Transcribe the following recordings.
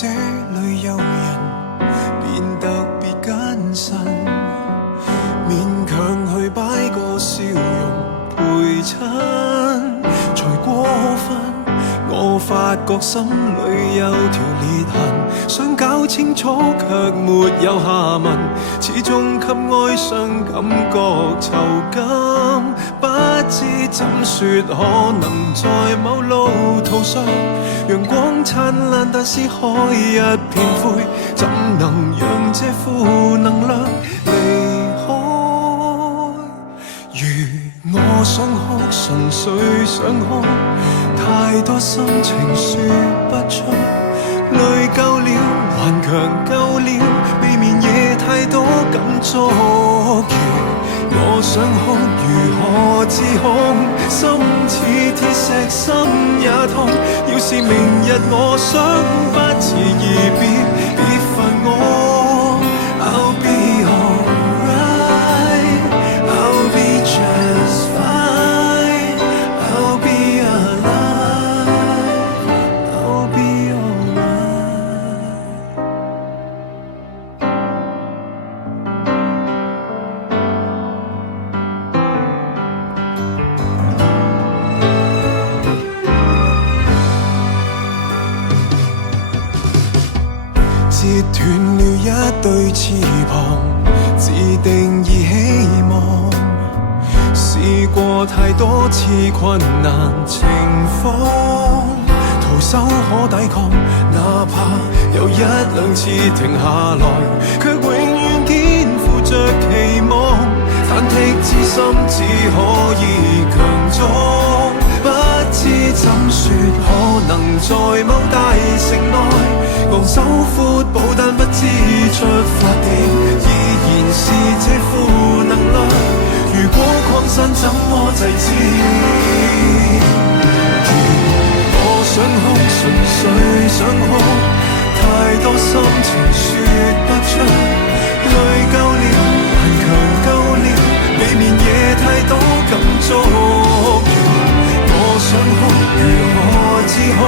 這裏有人變特別謹慎，勉強去擺個笑容陪襯，才過分。我發覺心裏有條裂痕，想搞清楚卻沒有下文，始終給哀傷感覺囚禁。不知怎說，可能在某路途上陽光燦爛，但是海一片灰，怎能讓這負能量離開？如我想哭，純粹想哭，太多心情說不出，淚夠了，頑強夠了，未免也太多感觸。如我想哭，如何自控？心似鐵石，心也痛。要是明日我想不辭而別，別煩我。I'll be alright, I'll be just fine, I'll be alive, I'll be alright。截斷了一對翅膀，自定義希望，試過太多次困難情況，徒手可抵抗，哪怕有一兩次停下來，卻永遠肩負着期望，忐忑之心只可以強裝，不知怎說，可能在某大城內昂首闊步，但不知出發點依然是這負能量，如果擴散怎麼制止？如我想哭，純粹想哭，太多心情說不出，淚夠了，頑強夠了，未免也太多感觸。我想哭，如何自控？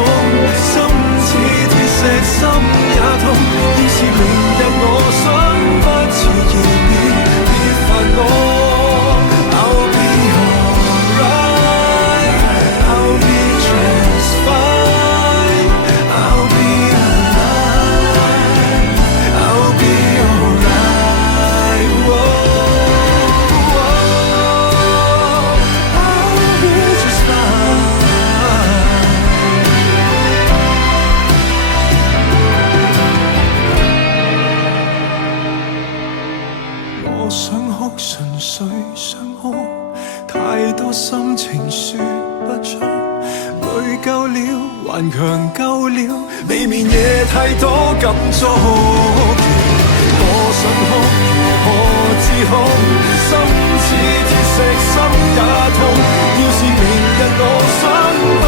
心似鐵石，心也痛。要是明日我想不辭而別，別煩我。I'll be alright, I'll be just fine, I'll be alive, I'll be alright, I'll be just fine。我想哭，純粹想哭，太多心情說不出，淚夠了，頑強夠了，未免也太多感觸。我想哭，如何自控？心似鐵石，心也痛。要是明日我想不